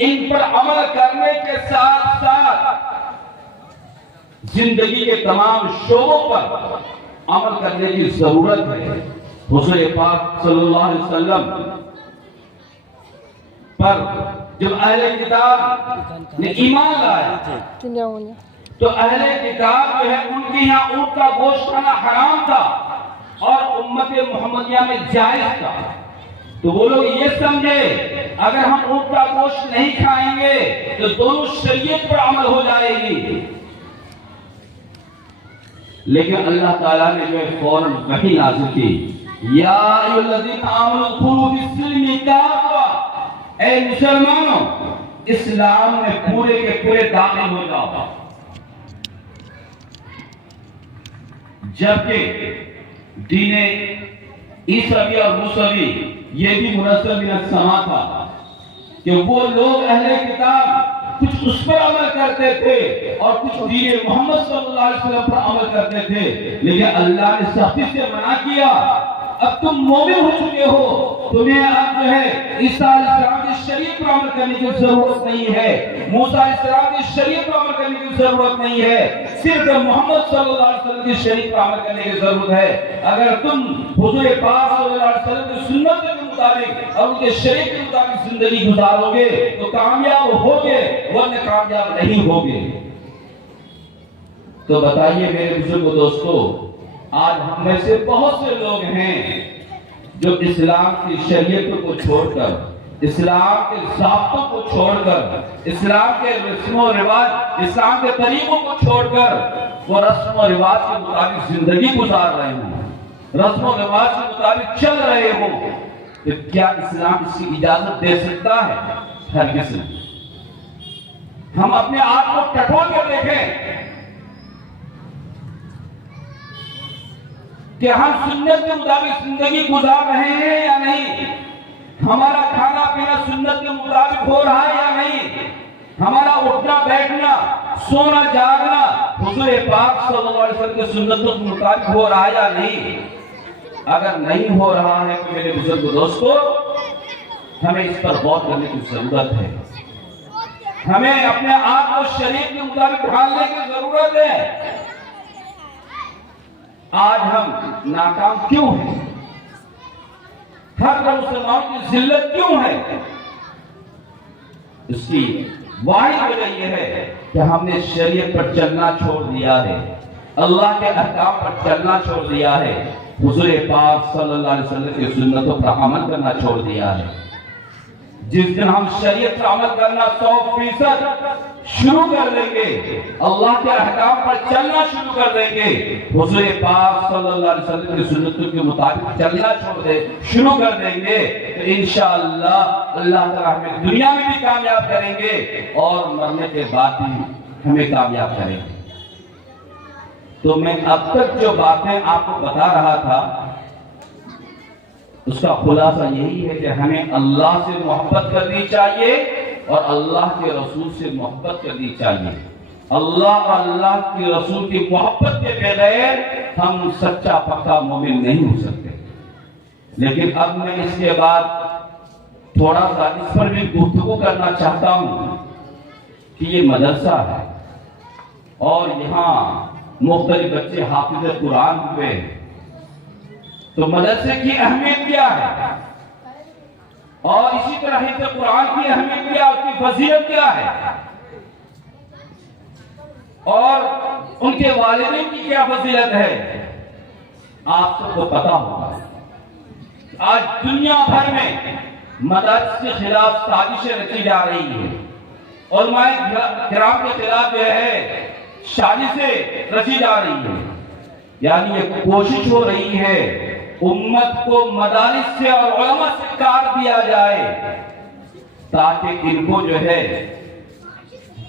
ان پر عمل کرنے کے ساتھ ساتھ زندگی کے تمام شعبوں پر عمل کرنے کی ضرورت ہے۔ حضور پاک صلی اللہ علیہ وسلم پر جب اہل کتاب نے ایمان لایا تو اہل کتاب جو ہے ان کے یہاں اونٹ کا گوشت کھانا حرام تھا اور امت محمدیہ میں جائز تھا۔ تو وہ لوگ یہ سمجھے اگر ہم اونٹ کا گوشت نہیں کھائیں گے تو دونوں شریعت پر عمل ہو جائے گی، لیکن اللہ تعالیٰ نے جو ہے فوراً وحی نازل کی، یا ایھا الذین آمنوا ادخلوا فی السلم کافہ، اے مسلمانوں اسلام میں پورے کے پورے داخل ہو جاؤ۔ جبکہ دین عیسوی اور موسوی یہ بھی منزل من السماء تھا کہ وہ لوگ اہل کتاب کچھ اس پر عمل کرتے تھے اور کچھ دین محمد صلی اللہ علیہ وسلم پر عمل کرتے تھے، لیکن اللہ نے سختی سے منع کیا۔ اب تم مومن ہو چکے ہو، تمہیں اب جو ہے عیسیٰ علیہ السلام کی شریعت پر عمل کرنے کی ضرورت نہیں ہے، موسیٰ علیہ السلام کی شریعت پر عمل کرنے کی ضرورت نہیں ہے، صرف محمد صلی اللہ علیہ وسلم کی شریعت پر عمل کرنے کی ضرورت ہے۔ اگر تم حضور پاک صلی اللہ علیہ وسلم کی سنت کے مطابق اور ان کے شریعت کے مطابق زندگی گزارو گے تو کامیاب ہوگے، ورنہ کامیاب نہیں ہوگے۔ تو بتائیے میرے بزرگ دوستو، آج ہم میں سے بہت سے لوگ ہیں جو اسلام کی شریعت کو چھوڑ کر، اسلام کے ضابطوں کو چھوڑ کر، اسلام کے رسم و رواج، اسلام کے طریقوں کو چھوڑ کر وہ رسم و رواج کے مطابق زندگی گزار رہے ہوں، رسم و رواج کے مطابق چل رہے ہوں، تو کیا اسلام اس کی اجازت دے سکتا ہے؟ ہرگز نہیں۔ ہم اپنے آپ کو ٹٹول کر دیکھیں کہ ہم سنت کے مطابق زندگی گزار رہے ہیں یا نہیں، ہمارا کھانا پینا سنت کے مطابق ہو رہا ہے یا نہیں، ہمارا اٹھنا بیٹھنا سونا جاگنا حضور پاک صلی اللہ علیہ وسلم کے سنتوں کے مطابق ہو رہا ہے یا نہیں۔ اگر نہیں ہو رہا ہے تو میرے بزرگ دوستو ہمیں اس پر غور کرنے کی ضرورت ہے، ہمیں اپنے آپ کو شریعت کے مطابق ڈھالنے کی ضرورت ہے۔ آج ہم ناکام کیوں ہیں؟ ہر مسلمان کی ذلت کیوں ہے؟ اس کی واحد وجہ یہ ہے کہ ہم نے شریعت پر چلنا چھوڑ دیا ہے، اللہ کے احکام پر چلنا چھوڑ دیا ہے، حضور پاک صلی اللہ علیہ وسلم کی سنتوں پر عمل کرنا چھوڑ دیا ہے۔ جس دن ہم شریعت پر عمل کرنا 100% شروع کر دیں گے، اللہ کے احکام پر چلنا شروع کر دیں گے، حضور پاک صلی اللہ علیہ وسلم کی سنتوں کے مطابق چلنا شروع کر دیں گے تو انشاءاللہ اللہ تعالیٰ ہمیں دنیا میں بھی کامیاب کریں گے اور مرنے کے بعد بھی ہمیں کامیاب کریں گے۔ تو میں اب تک جو باتیں آپ کو بتا رہا تھا اس کا خلاصہ یہی ہے کہ ہمیں اللہ سے محبت کرنی چاہیے اور اللہ کے رسول سے محبت کرنی چاہیے۔ اللہ اور اللہ کے رسول کی محبت کے بغیر ہم سچا پکا مومن نہیں ہو سکتے۔ لیکن اب میں اس کے بعد تھوڑا سا اس پر بھی گفتگو کرنا چاہتا ہوں کہ یہ مدرسہ ہے اور یہاں مختلف بچے حافظ قرآن ہوئے، تو مدرسے کی اہمیت کیا ہے اور اسی طرح حفظ قرآن کی اہمیت کیا، اس کی فضیلت کیا ہے اور ان کے والدین کی کیا فضیلت ہے، آپ سب کو پتا ہوگا۔ آج دنیا بھر میں مدارس کے خلاف سازشیں رچی جا رہی ہیں، علماء کرام کے خلاف جو ہے سازشیں رچی جا رہی ہیں، یعنی یہ کوشش ہو رہی ہے امت کو مدارس سے اور علماء سے کاٹ دیا جائے تاکہ ان کو جو ہے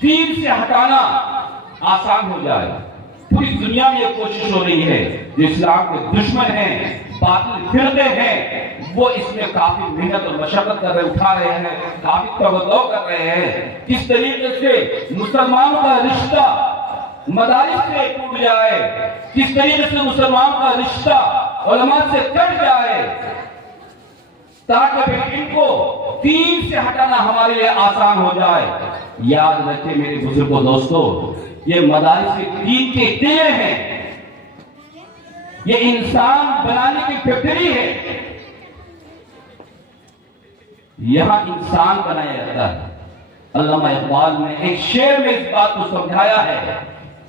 دین سے ہٹانا آسان ہو جائے۔ پوری دنیا میں یہ کوشش ہو رہی ہے، جو اسلام کے دشمن ہیں، باطل فرقے ہیں، وہ اس میں کافی محنت اور مشقت کر رہے، اٹھا رہے ہیں، کافی توجہ کر رہے ہیں کس طریقے سے مسلمانوں کا رشتہ مدارس سے ٹوٹ جائے، کس طریقے سے مسلمان کا رشتہ علماء سے کٹ جائے تاکہ پھر ان کو دین سے ہٹانا ہمارے لیے آسان ہو جائے۔ یاد رکھیں میرے بزرگوں دوستو، یہ مدارس دین کے دیے ہیں، یہ انسان بنانے کی فیکٹری ہے، یہاں انسان بنایا جاتا ہے۔ علامہ اقبال نے ایک شعر میں اس بات کو سمجھایا ہے،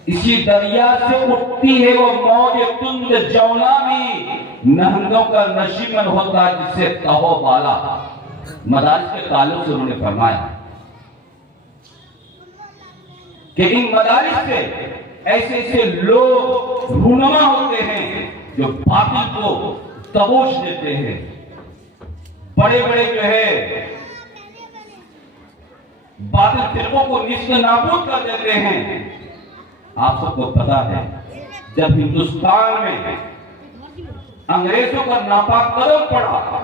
اسی دریا سے اٹھتی ہے وہ موج تند جولا میں، نہنگوں کا نشیمن ہوتا جس سے کہو بالا۔ مدارس کے تعلق سے انہوں نے فرمایا کہ ان مدارس سے ایسے ایسے لوگ رونما ہوتے ہیں جو باطل کو دبوچ دیتے ہیں، بڑے بڑے جو ہے باطل فرقوں کو نیست نابود کر دیتے ہیں۔ آپ سب کو پتا ہے جب ہندوستان میں انگریزوں کا ناپاک قدم پڑا،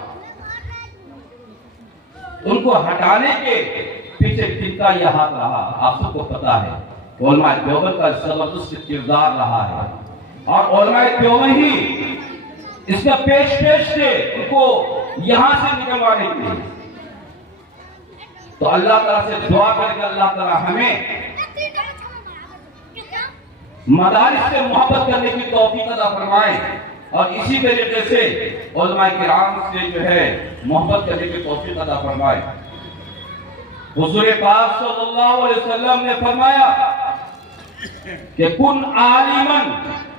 ان کو ہٹانے کے پیچھے کن کا یہ ہاتھ رہا آپ سب کو پتا ہے، علماء دیوبند کا زبردست کردار رہا ہے، اور علماء دیوبند ہی اس کا پیش تھے ان کو یہاں سے نکلوانے کے لیے۔ تو اللہ تعالیٰ سے دعا کریں کہ اللہ تعالیٰ ہمیں مدارس سے محبت کرنے کی توفیق عطا فرمائے، اور اسی طریقے سے علماء کرام سے جو ہے محبت کرنے کی توفیق عطا فرمائے۔ حضور پاک صلی اللہ علیہ وسلم نے فرمایا کہ کن عالما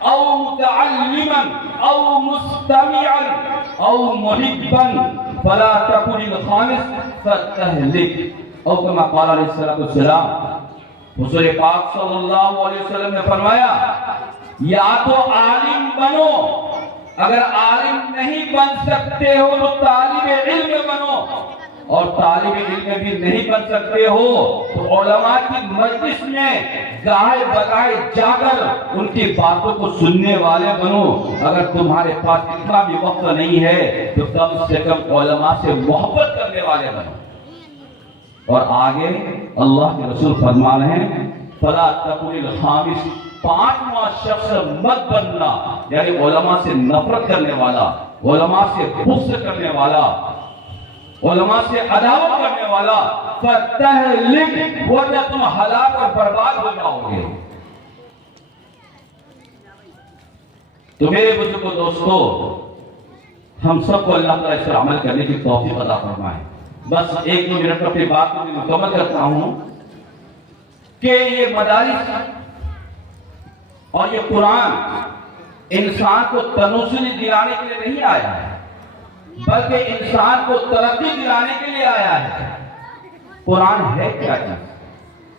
او متعلما او مستمعا او محبا فلا تکن الخامس فتہلک، او کما قال علیہ السلام۔ حضور پاک صلی اللہ علیہ وسلم نے فرمایا یا تو عالم بنو، اگر عالم نہیں بن سکتے ہو تو طالب علم بنو، اور طالب علم بھی نہیں بن سکتے ہو تو علماء کی مجلس میں گائے بگائے جا کر ان کی باتوں کو سننے والے بنو۔ اگر تمہارے پاس اتنا بھی وقت نہیں ہے تو کم سے کم علماء سے محبت کرنے والے بنو۔ اور آگے اللہ کے رسول فرما رہے ہیں فلا تکن الخامس، پانچواں شخص مت بننا، یعنی علماء سے نفرت کرنے والا، علماء سے بغض کرنے والا، علماء سے عداوت کرنے والا، فتہلک، وہ جب تم ہلاک اور برباد ہو جاؤ گے۔ تو میرے بزرگوں دوستو، ہم سب کو اللہ تعالیٰ اس پر عمل کرنے کی توفیق عطا فرمائے۔ بس ایک دو منٹ اپنی بات کو میں مکمل کرتا ہوں کہ یہ مدارس اور یہ قرآن انسان کو تنزل دلانے کے لیے نہیں آیا ہے، بلکہ انسان کو ترقی دلانے کے لیے آیا ہے۔ قرآن ہے کیا چیز؟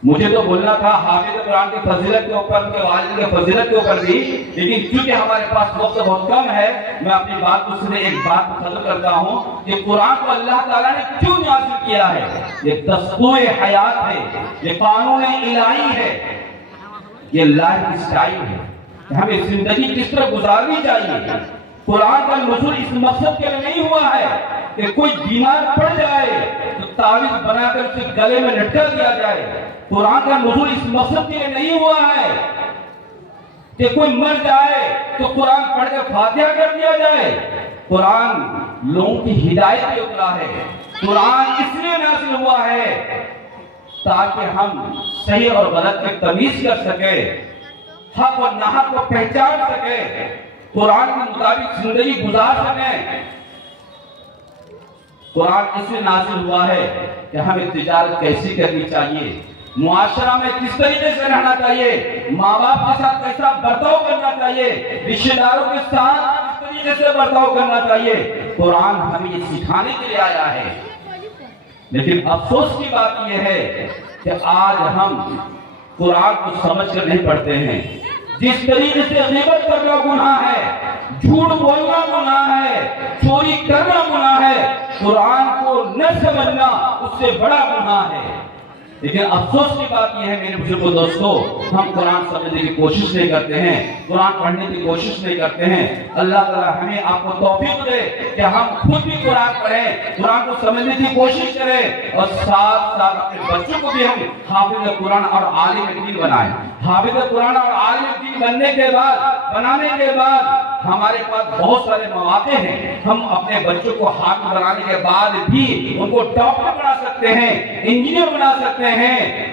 مجھے تو بولنا تھا حافظ قرآن کی فضیلت کے اوپر، ان کے والد کی فضیلت کے اوپر بھی، لیکن چونکہ ہمارے پاس وقت بہت کم ہے، میں اپنی بات کو صرف ایک بات ختم کرتا ہوں کہ قرآن کو اللہ تعالیٰ نے کیوں نازل کیا ہے؟ یہ دستور حیات ہے، یہ قانون الہی ہے، یہ لائف اسٹائل ہے، ہمیں زندگی کس طرح گزارنی چاہیے۔ قرآن کا نزول اس مقصد کے لیے نہیں ہوا ہے کہ کوئی بیمار پڑ جائے تو تعویذ بنا کر اسے گلے میں لٹکا دیا جائے۔ قرآن کا نزول اس مقصد کے لیے نہیں ہوا ہے کہ کوئی مر جائے تو قرآن پڑھ کر فاتحہ کر دیا جائے۔ قرآن لوگوں کی ہدایت کے اترا ہے، قرآن اس لیے نازل ہوا ہے تاکہ ہم صحیح اور غلط کی تمیز کر سکے، حق اور ناحق کو پہچان سکے، قرآن کے مطابق زندگی گزار سکیں۔ قرآن اس لیے نازل ہوا ہے کہ ہمیں تجارت کیسی کرنی چاہیے، معاشرہ میں کس طریقے سے رہنا چاہیے، ماں باپ کے ساتھ کیسا برتاؤ کرنا چاہیے، رشتہ داروں کے ساتھ کس طریقے سے برتاؤ کرنا چاہیے۔ قرآن ہمیں یہ سکھانے کے لیے آیا ہے۔ لیکن افسوس کی بات یہ ہے کہ آج ہم قرآن کو سمجھ کر نہیں پڑھتے ہیں۔ جس طریقے سے غیبت کرنا گناہ ہے، جھوٹ بولنا گناہ ہے، چوری کرنا گناہ ہے، قرآن کو نہ سمجھنا اس سے بڑا گناہ ہے۔ لیکن افسوس کی بات یہ ہے میرے بزرگوں دوستو، ہم قرآن سمجھنے کی کوشش نہیں کرتے ہیں، قرآن پڑھنے کی کوشش نہیں کرتے ہیں۔ اللہ تعالیٰ ہمیں آپ کو توفیق دے کہ ہم خود بھی قرآن پڑھیں، قرآن کو سمجھنے کی کوشش کریں، اور ساتھ ساتھ اپنے بچوں کو بھی ہم حافظ قرآن اور عالم دین بنائیں۔ حافظ قرآن اور عالم دین بننے کے بعد، بنانے کے بعد ہمارے پاس بہت سارے مواقع ہیں، ہم اپنے بچوں کو حافظ بنانے کے بعد بھی ان کو ڈاکٹر بنا سکتے ہیں، انجینئر بنا سکتے ہیں،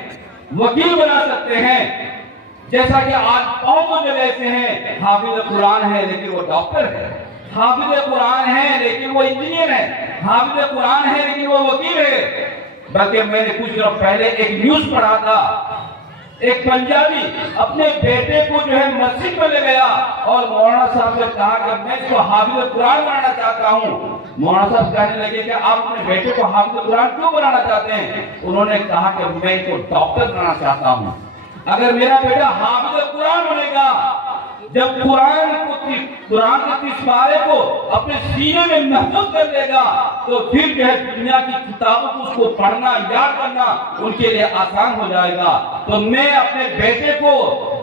وکیل بنا سکتے ہیں۔ جیسا کہ آج بہت لوگ ایسے ہیں حافظ قرآن ہے لیکن وہ ڈاکٹر ہے، حافظ قرآن ہے لیکن وہ انجینئر ہے، حافظ قرآن ہے لیکن وہ وکیل ہے۔ بلکہ میں نے کچھ دنوں پہلے ایک نیوز پڑھا تھا، ایک پنجابی اپنے بیٹے کو جو ہے مسجد میں لے گیا اور مولانا صاحب سے کہا کہ میں اس کو حافظ قرآن بنانا چاہتا ہوں۔ مولانا صاحب کہنے لگے کہ آپ اپنے بیٹے کو حافظ قرآن کیوں بنانا چاہتے ہیں؟ انہوں نے کہا کہ میں اس کو ڈاکٹر بنانا چاہتا ہوں۔ اگر میرا بیٹا حافظ قرآن بنے گا، جب قرآن کے 30 پارے کو اپنے سینے میں محفوظ کر لے گا تو پھر جو ہے دنیا کی کتابوں کو اس کو پڑھنا یاد کرنا ان کے لیے آسان ہو جائے گا۔ تو میں اپنے بیٹے کو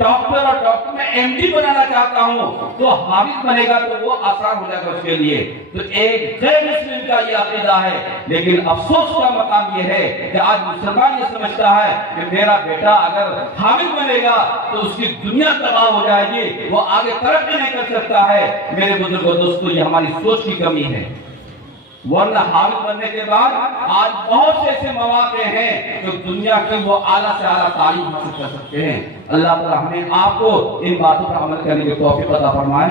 ڈاکٹر اور ڈاکٹر میں ایم ڈی بنانا چاہتا ہوں، تو حافظ بنے گا تو وہ آسان ہو جائے گا اس کے لیے۔ تو ایک غیر مسلم کا یہ عقیدہ ہے، لیکن افسوس کا مقام یہ ہے کہ آج مسلمان یہ سمجھتا ہے کہ میرا بیٹا اگر حافظ بنے گا تو اس کی دنیا تباہ ہو جائے گی، وہ آگے ترقی نہیں کر سکتا ہے۔ میرے بزرگوں دوستو، یہ ہماری سوچ کی کمی ہے، ورنہ حافظ بننے کے بعد آج بہت سے ایسے مواقع ہیں جو دنیا کی وہ اعلیٰ سے اعلیٰ تعلیم حاصل کر سکتے ہیں۔ اللہ تعالی ہمیں آپ کو ان باتوں پر عمل کرنے کی توفیق عطا فرمائے۔